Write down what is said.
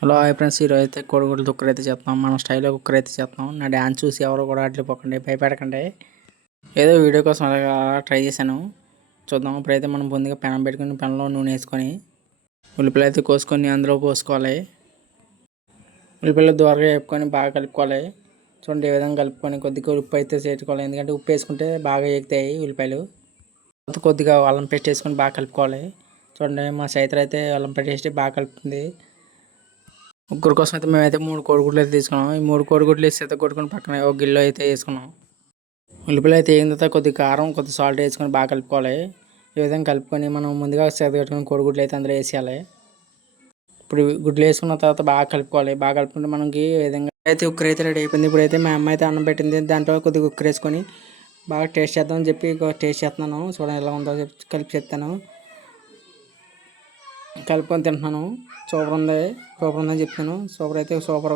Hello hi friends, ఈరోజు అయితే కోడిగుడ్లు కుక్కర్ అయితే చేస్తున్నాం. మనం స్టైల్లో కుక్కర్ అయితే చేస్తున్నాం. నా డ్యాన్స్ చూసి ఎవరు కూడా అట్లిపోకండి, భయపెడకండి. ఏదో వీడియో కోసం అలాగా ట్రై చేశాను. చూద్దాం. ఇప్పుడైతే మనం ముందుగా పెనం పెట్టుకుని పెనంలో నూనె వేసుకొని ఉల్లిపాయలు అయితే కోసుకొని అందులో పోసుకోవాలి. ఉల్లిపాయలు దూరగా వేపుకొని బాగా కలుపుకోవాలి. చూడండి, ఈ విధంగా కలుపుకొని కొద్దిగా ఉప్పు అయితే చేర్చుకోవాలి. ఎందుకంటే ఉప్పు వేసుకుంటే బాగా ఎగుతాయి ఉల్లిపాయలు. కొద్దిగా అల్లం పేస్ట్ వేసుకొని బాగా కలుపుకోవాలి. చూడండి, మా సైతం అయితే అల్లం పేస్ట్ వేసి బాగా కలుపుతుంది. ముగ్గురు కోసం అయితే మేమైతే 3 కోడిగుడ్లు అయితే తీసుకున్నాం. ఈ 3 కోడిగుడ్లు వేసి అయితే కొట్టుకొని పక్కన ఒక గిన్నెలో అయితే వేసుకున్నాం. ఉల్లిపాయలు అయితే వేగిన తర్వాత కొద్దిగా కారం, కొద్దిగా సాల్ట్ వేసుకొని బాగా కలుపుకోవాలి. ఈ విధంగా కలుపుకొని మనం ముందుగా కట్టుకుని కోడిగుడ్లు అయితే అందులో వేసేయాలి. ఇప్పుడు గుడ్లు వేసుకున్న తర్వాత బాగా కలుపుకోవాలి. బాగా కలుపుకుంటే మనకి ఈ విధంగా అయితే ఉక్కర్ అయితే రెడీ అయిపోయింది. ఇప్పుడైతే మా అమ్మ అయితే అన్నం పెట్టింది. దాంట్లో కొద్దిగా ఉక్కర్ వేసుకొని బాగా టేస్ట్ చేద్దామని చెప్పి టేస్ట్ చేస్తున్నాను. చూడండి ఎలా ఉందో కలిపి చెప్తాను. కలుపుకొని తింటున్నాను. సూపర్ ఉందని చెప్తాను. సూపర్ అయితే సూపర్.